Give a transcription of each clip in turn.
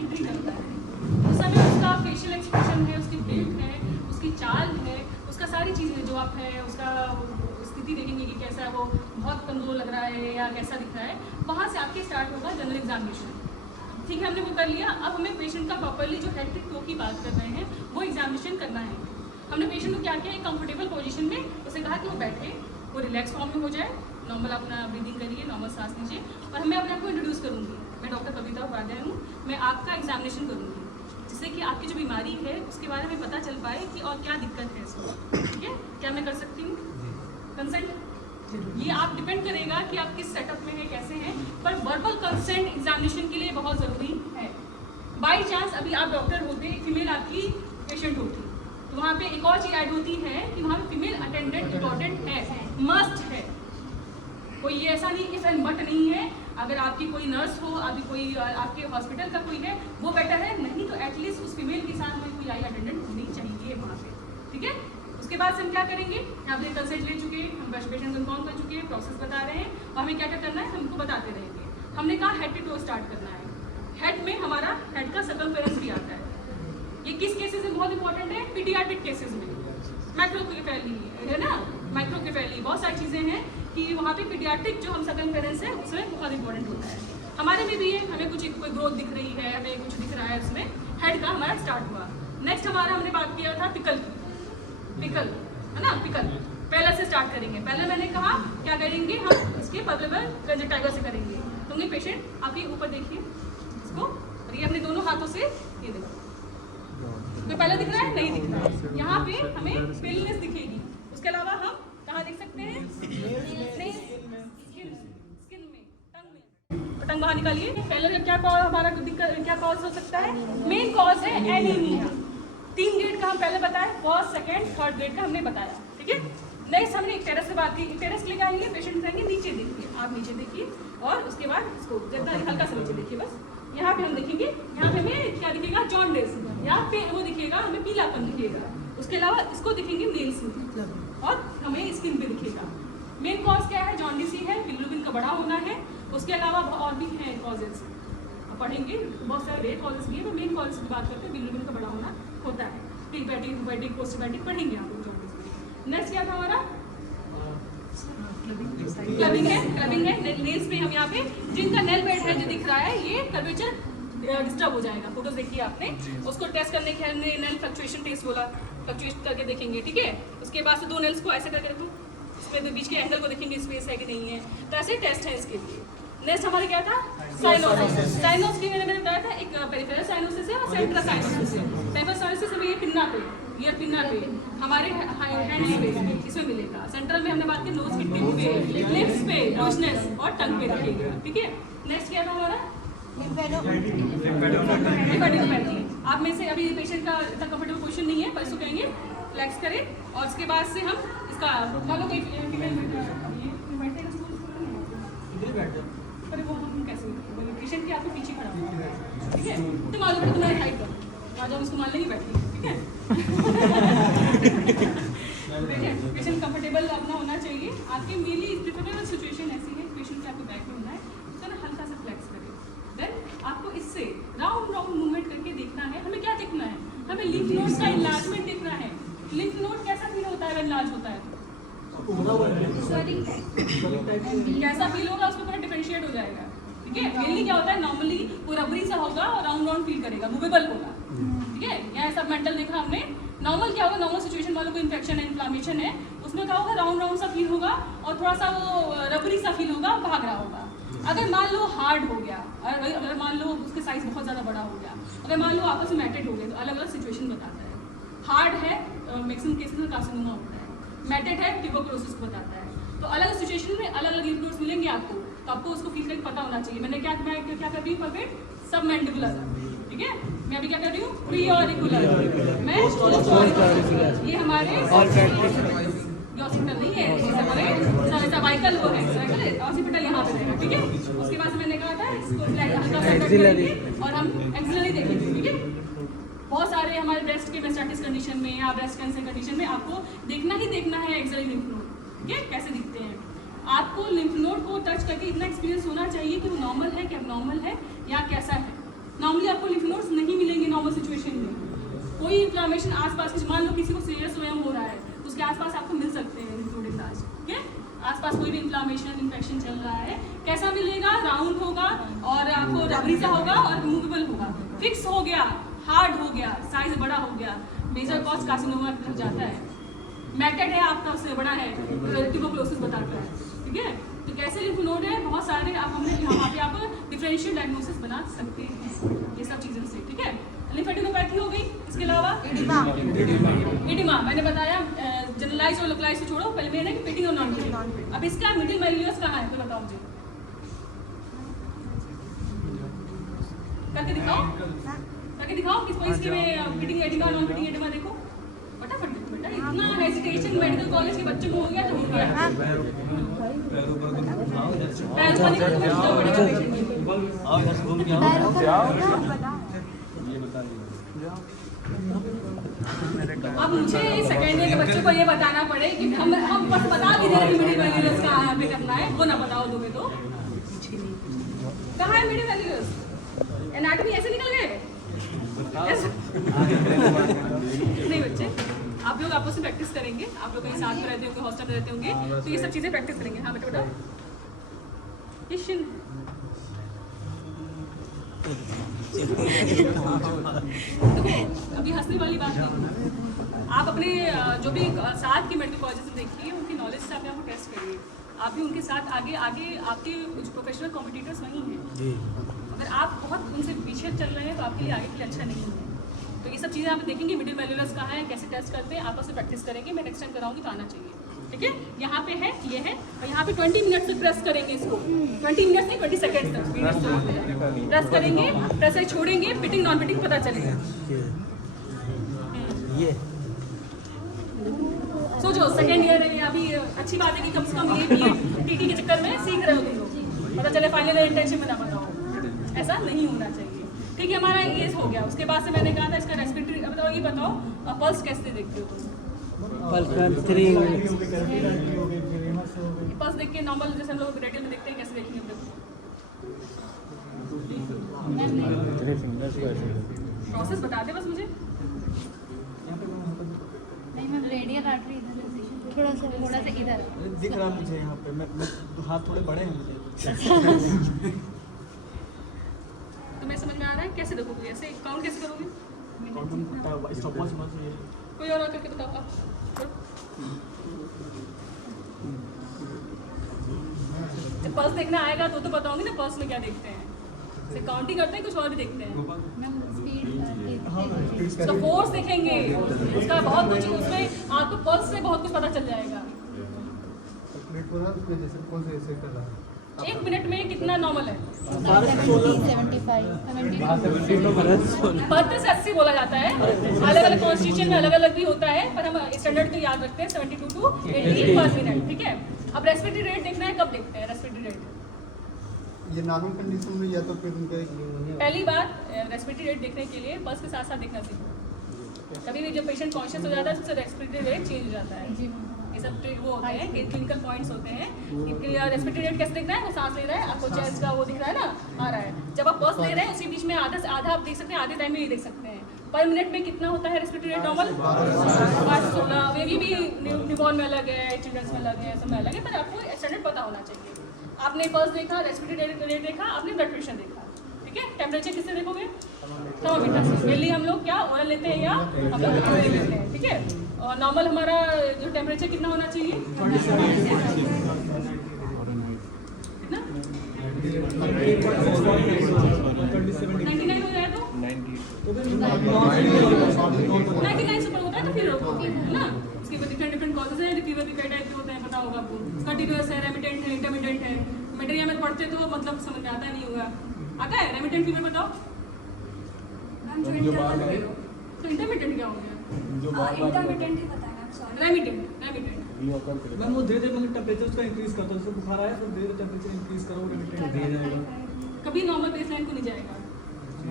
Entry करता है उस समय उसका फेशियल एक्सप्रेशन है, उसकी बिल्ड है, उसकी चाल है, उसका सारी चीज़ें जो आप है उसका स्थिति देखेंगे कि कैसा है, वो बहुत कमज़ोर लग रहा है या कैसा दिख रहा है, वहाँ से आपके स्टार्ट होगा जनरल एग्जामिनेशन। ठीक है, हमने वो कर लिया। अब हमें पेशेंट का प्रॉपरली जो हेड टू टो की बात कर रहे हैं वो एग्जामिनेशन करना है। हमने पेशेंट को क्या किया, एक कंफर्टेबल पोजीशन में उसे कहा कि वो बैठे, वो रिलैक्स फॉर्म में हो जाए, नॉर्मल अपना ब्रीदिंग करिए, नॉर्मल सांस लीजिए। और मैं अपने आप को इंट्रोड्यूस करूँगी, मैं डॉक्टर कविता उपाध्याय हूँ, मैं आपका एग्जामिनेशन करूँगी जिससे कि आपकी जो बीमारी है उसके बारे में पता चल पाए कि और क्या दिक्कत है इसको। ठीक है, क्या मैं कर सकती हूँ? कंसेंट ये आप डिपेंड करेगा कि आप किस सेटअप में है, कैसे हैं, पर वर्बल कंसेंट एग्जामिनेशन के लिए बहुत ज़रूरी है। बाई चांस अभी आप डॉक्टर होते, फीमेल आपकी पेशेंट होती, तो वहाँ पे एक और चीज़ ऐड होती है कि वहाँ पे फीमेल अटेंडेंट इम्पॉर्टेंट है, मस्ट है। कोई ये ऐसा नहीं इफ एंड बट नहीं है। अगर आपकी कोई नर्स हो, अभी कोई आपके हॉस्पिटल का कोई है, वो बेटर है, नहीं तो एटलीस्ट उस फीमेल के साथ में कोई आई अटेंडेंट होनी चाहिए वहाँ पे। ठीक है, उसके बाद से हम क्या करेंगे, यहाँ पे कंसेंट ले चुके, हम पेशेंट इन्फॉर्म कर चुके हैं, प्रोसेस बता रहे हैं, और हमें क्या क्या करना है हमको बताते रहेंगे। हमने कहा हेड टू टो स्टार्ट करना है। हेड में हमारा हेड का सर्कमफेरेंस भी आता है। ये किस केसेस में बहुत इंपॉर्टेंट है? पीडियाट्रिक केसेस में, मैक्रोकेफेली है ना, माइक्रोकेफेली, बहुत सारी चीज़ें हैं कि वहाँ पे पीडियाट्रिक जो हम सर्कमफेरेंस है उसमें बहुत इंपॉर्टेंट होता है। हमारे में भी है, हमें कुछ कोई ग्रोथ दिख रही है, हमें कुछ दिख रहा है, उसमें हेड का हमारा स्टार्ट हुआ। नेक्स्ट हमारा हमने बात किया था पिकल की, पिकल है ना, पिकल पहले से स्टार्ट करेंगे। पहले मैंने कहा क्या करेंगे हम, इसके पल्पेबल कंजक्टिवा से करेंगे। तो ये पेशेंट आपके ऊपर देखिए इसको, और ये अपने दोनों हाथों से ये देखो, तो पहले दिख रहा है, नहीं दिख रहा है, यहाँ पे हमें पेलनेस दिखेगी। उसके अलावा हम कहाँ देख सकते हैं, स्किन में, टंग बाहर निकालिए। पहले क्या कॉज हमारा दिक्कत, क्या कॉज हो सकता है? मेन कॉज है एनीमिया। 3 ग्रेड का हम पहले बताया, फर्स्ट सेकंड थर्ड ग्रेड का हमने बताया। ठीक है, नेक्स्ट हमने एक टेरेस से बात की। टेरेस लेके आएंगे, पेशेंट कहेंगे नीचे देखिए, आप नीचे देखिए, और उसके बाद इसको जितना हल्का सा नीचे देखिए, बस यहाँ पे हम देखेंगे, यहाँ पे हमें क्या दिखेगा, जॉन्डिस, यहाँ पे वो दिखेगा, हमें पीलापन दिखेगा। उसके अलावा इसको दिखेंगे नेल्स में, और हमें स्किन पे दिखेगा। मेन कॉज क्या है? जॉन्डिस ही है, बिलिरुबिन का बड़ा होना है। उसके अलावा और भी हैं कॉजेज, पढ़ेंगे बहुत सारे वे कॉजेज भी है, तो मेन कॉजेज की बात करते हैं, बिलिरुबिन का बड़ा होना होता है। प्रीबायोटिक, यूबायोटिक, पोस्टबायोटिक पढ़ेंगे आप लोग जॉन्डिस में। नेक्स्ट क्या था हमारा? क्लबिंग है, क्लबिंग है नेल्स पे। हम यहाँ पे जिनका नेल बेड है जो दिख रहा है, ये कर्वेचर डिस्टर्ब हो जाएगा। फोटोज देखिए आपने, उसको टेस्ट करने के हमने नेल फ्लक्चुएशन टेस्ट बोला, फ्लक्चुएट करके देखेंगे। ठीक है, उसके बाद से 2 नेल्स को ऐसे करके रखूँ, इसमें तो बीच के एंगल को देखेंगे, स्पेस है कि नहीं है, तो ऐसे टेस्ट है इसके लिए। नेक्स्ट हमारे क्या था? साइनोसिस। साइनोसिस की मैंने बताया था, एक पेरिफेरल साइनोसिस है और सेंट्रल साइनोसिस है। पेरिफेरल साइनोसिस हमें ये पिन्ना पे, ईयर पिन्ना पे, हमारे हैंड्स पे, इसमें मिलेगा। सेंट्रल में हमने बात की नोज की टिप पे, लिप्स पे, लूजनेस और टंग पे दिखेगा। ठीक है, नेक्स्ट क्या था हमारा? आप में से अभी पेशेंट का इतना कंफर्टेबल पोजीशन नहीं है, पर इसको कहेंगे फ्लेक्स करें, और उसके बाद से हम इसका मान लो कोई फीमेल अरे वो हम कैसे पेशेंट के आपको पीछे खड़ा होगा। ठीक है, तो मालूम है तुम्हारी हाइट पर आज हम उसको मान लेंगे बैठे। ठीक है, पेशेंट कंफर्टेबल अपना होना चाहिए। आपके मेनली प्रिफरेबल सिचुएशन ऐसी है, पेशेंट के आपको बैक में होना है, तो ना हल्का सा फ्लेक्स करें। देन आपको इससे राउंड राउंड मूवमेंट करके देखना है। हमें क्या देखना है? हमें लिम्फ नोड्स का इनलार्जमेंट देखना है। लिम्फ नोड कैसा फील होता है इनलार्ज होता है? कैसा फील होगा उसको पूरा डिफरेंशिएट हो जाएगा। ठीक है, मेनली क्या होता है, नॉर्मली वो रबरी सा होगा और राउंड राउंड फील करेगा, मूवेबल होगा। ठीक है, यहाँ सब मेंटल देखा हमने। नॉर्मल क्या होगा, नॉर्मल सिचुएशन वालों को इन्फेक्शन है, इन्फ्लामेशन है, उसमें क्या होगा, राउंड राउंड सा फील होगा और थोड़ा सा वो रबरी सा फील होगा, भाग रहा होगा। अगर मान लो हार्ड हो गया, अगर मान लो उसके साइज बहुत ज़्यादा बड़ा हो गया, अगर मान लो आपस में मैटेड हो गए, तो अलग अलग सिचुएशन बताता है। हार्ड है मैक्सिमम केसेस में कार्सिनोमा होता है, मैटेड है ट्यूबरकुलोसिस को बताता है। तो अलग सिचुएशन में अलग अलग लिम्फ नोड्स मिलेंगे आपको, तो आपको उसको फील करके पता होना चाहिए। मैं क्या कर रही हूँ, परफेक्ट सब मैंडिबुलर। ठीक है, मैं अभी क्या कर रही हूँ, प्री ऑरिकुलर, मैं ये हमारे ऑसिपिटल नहीं है, सर्वाइकल वो है, ऑसिपिटल यहाँ पे रहेगा। ठीक है, उसके बाद मैंने कहा था इसको हल्का सा और हम एक्सिलरी देखेंगे। ठीक है, बहुत सारे हमारे ब्रेस्ट के मेस्टाइटिस कंडीशन में या ब्रेस्ट कैंसर कंडीशन में आपको देखना ही देखना है एक्सिलरी लिम्फ नोड। ठीक है, कैसे दिखते हैं। आपको लिम्फ नोड को टच करके इतना एक्सपीरियंस होना चाहिए कि वो नॉर्मल है कि एबनॉर्मल है या कैसा है। नॉर्मली आपको लिम्फ नोड्स नहीं मिलेंगे नॉर्मल सिचुएशन में। कोई इन्फ्लामेशन आसपास कुछ, मान लो किसी को सीरियस स्वयं हो रहा है तो उसके आसपास आपको मिल सकते हैं लिम्फ नोड आज, ठीक है। आसपास कोई भी इन्फ्लामेशन इन्फेक्शन चल रहा है, कैसा मिलेगा, राउंड होगा और आपको रबरी सा होगा और रिमूवेबल होगा, फिक्स हो गया, हार्ड हो गया, साइज बड़ा हो गया, मेजर कॉज कार्सिनोमा तक जाता है, मैटेड है आपका उससे बड़ा है, ट्यूबरकुलोसिस बताता है, ठीक है। तो कैसे लिम्फ नोड है बहुत सारे, आप हमने यहाँ पे आप डिफरेंशियल डायग्नोसिस बना सकते हैं ये सब चीज़ों से, ठीक है। लिम्फेडिनोपैथी हो गई, इसके अलावा एडिमा मैंने बताया, जनरलाइज और लोकलाइज से छोड़ो, पहले मैंने कि पिटिंग और नॉन पिटिंग। अब इसका मिडिल मैलियस कहाँ है तो बताओ मुझे, करके दिखाओ, करके दिखाओ किस इसके में pitting oedema non pitting oedema देखो फटाफट देखो बेटा, इतना हेजिटेशन मेडिकल कॉलेज के बच्चों को हो गया तो हो गया। अब मुझे सेकेंड ईयर के बच्चों को ये बताना पड़े कि हम बस बता भी दे रहे हैं मिडिल वैल्यूज कहाँ पे करना है, वो ना बताओ दोगे तो कहाँ है मिडिल वैल्यूज, एनाटॉमी ऐसे निकल गए नहीं बच्चे, आप लोग आपस में प्रैक्टिस करेंगे, आप लोग कहीं साथ में रहते होंगे, हॉस्टल में रहते होंगे, तो ये सब चीज़ें प्रैक्टिस करेंगे। हाँ बेटा बताओ, अभी हंसने वाली बात नहीं, आप अपने जो भी साथ के मेडिकल कॉलेज से देखिए, उनकी नॉलेज से आप यहाँ टेस्ट करिए, आप भी उनके साथ आगे आगे आपके जो प्रोफेशनल कॉम्पिटिटर्स वहीं हैं, अगर आप बहुत उनसे पीछे चल रहे हैं तो आपके लिए आगे के लिए अच्छा नहीं है। तो ये सब चीज़ें आप देखेंगे, मिडिल वैल्यूलस कहाँ है, कैसे टेस्ट करते हैं, आपस में प्रैक्टिस करेंगे, मैं नेक्स्ट टाइम कराऊंगी तो आना चाहिए, ठीक है। यहाँ पे है, ये है, और यहाँ पे 20 मिनट तक प्रेस करेंगे इसको, 20 मिनट नहीं 20 सेकेंड तक प्रेस करेंगे, प्रेस से छोड़ेंगे, फिटिंग नॉन फिटिंग पता चलेगा। ये सोचो सेकेंड ईयर है अभी, अच्छी बात है कि कम से कम ये टीटी के चक्कर में सीख रहे हो तुम लोग, पता चले फाइनल इंटेंशन में ना बताओ, ऐसा नहीं होना चाहिए, ठीक है। हमारा ये हो गया, उसके बाद से मैंने कहा था इसका रेस्पिरेटरी, अब बताओ ये बताओ पल्स कैसे देखते हो तुम, पल्स देख के नॉर्मल जैसे हम लोग रेडियो में देखते हैं, कैसे देखेंगे प्रोसेस बता दे बस मुझे, रेडियल आर्टरी थोड़ा सा इधर दिख रहा मुझे यहाँ पे, मैं हाथ थोड़े बड़े हैं मुझे तो मैं समझ में आ रहा है कैसे देखोगे, ऐसे काउंट कैसे करोगे, कोई और करके बताओ आप, जब पल्स देखना आएगा तो बताऊंगी ना पल्स में क्या देखते हैं, सिर्फ काउंटिंग करते हैं, कुछ और भी देखते हैं, उसका फोर्स देखेंगे, उसका बहुत कुछ, उसमें आपको पल्स से बहुत कुछ पता चल जाएगा। एक मिनट में कितना नॉर्मल है, 72 से 80 बोला जाता है, अलग अलग कॉन्स्टिट्यूशन में अलग अलग भी होता है, पर हम स्टैंडर्ड को याद रखते हैं 72 to 80 पर मिनट, ठीक है। अब रेस्पिरेटरी रेट देखना है, कब देखते हैं रेस्पिरेटरी रेट, ये नॉर्मल कंडीशन में या तो फिर उनका पहली बात रेस्पिरेटरी रेट देखने के लिए पल्स के साथ साथ देखना सीखो, कभी भी जब पेशेंट कॉन्शियस हो जाता है तो रेस्पिरेटरी रेट चेंज हो जाता है, ये सब वो होते हैं क्लिनिकल पॉइंट्स होते हैं कि रेस्पिरेटरी रेट कैसे देखना है, वो सांस ले रहा है, आपको चेस्ट का वो दिख रहा है ना, आ रहा है, जब आप पल्स ले रहे हैं उसी बीच में आधा से आधा आप देख सकते हैं, आधे टाइम में ये देख सकते हैं, पर मिनट में कितना होता है रेस्पिरेटरी रेट नॉर्मल 16, बेबी भी न्यूबॉर्न में अलग है, चिल्ड्रंस में अलग है, सब में अलग है, पर आपको स्टैंडर्ड पता होना चाहिए। आपने पल्स देखा, रेस्पिरेटरी रेट देखा, आपने ब्लड प्रेशर देखा, ठीक है। टेम्परेचर किससे देखोगे, थर्मामीटर से, मेनली हम लोग क्या ओरल लेते हैं या हम लोग ओरल लेते हैं, ठीक है। और नॉर्मल हमारा जो टेम्परेचर कितना होना चाहिए, कितना 99 हो जाए तो 99 सुपर होता है तो फिर है ना, उसके बाद डिफरेंट कॉजेज हैं, फीवर भी कई टाइप के होते हैं, पता होगा आपको, कंटिन्यूअस है, रेमिटेंट है, इंटरमिटेंट है, मेटेरिया में पढ़ते तो मतलब समझ में आता नहीं होगा, आता है रेमिटेंट फीवर बताओ, तो इंटरमिटेंट क्या हो गया, इंटरमिटेंट ही बताना, रेमिटेंट मैम वो धीरे धीरे मतलब टेम्परेचर उसका इंक्रीज करता है, जैसे बुखार आया तो धीरे टेम्परेचर इंक्रीज करो, कभी नॉर्मल बेसलाइन को नहीं जाएगा,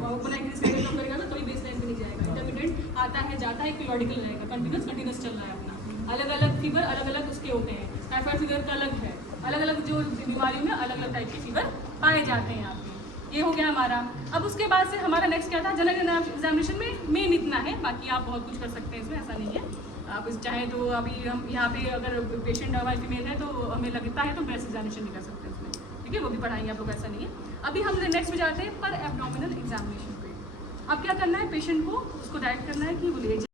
अपना इंक्रीज करेगा कम करेगा ना कभी बेसलाइन को नहीं जाएगा, इंटरमिटेंट आता है जाता है, पीरियोडिकल रहेगा, कंटिन्यूस चल रहा है अपना, अलग अलग फीवर अलग अलग उसके होते हैं, टाइफाइड फीवर का अलग है, अलग अलग जो बीमारियों में अलग अलग टाइप के फीवर पाए जाते हैं आपके, ये हो गया हमारा। अब उसके बाद से हमारा नेक्स्ट क्या था, जनरल एग्जामिनेशन में मेन इतना है, बाकी आप बहुत कुछ कर सकते हैं इसमें, ऐसा नहीं है। आप इस चाहे तो अभी हम यहाँ पे अगर पेशेंट हमारी फीमेल है तो हमें लगता है तो ब्रेस्ट एग्जामिनेशन भी कर सकते हैं इसमें, ठीक है, वो भी पढ़ाएंगे आप लोग, ऐसा नहीं है। अभी हम नेक्स्ट में जाते हैं पर एब्डोमिनल एग्जामिनेशन पे। अब क्या करना है, पेशेंट को उसको डायरेक्ट करना है कि वो ले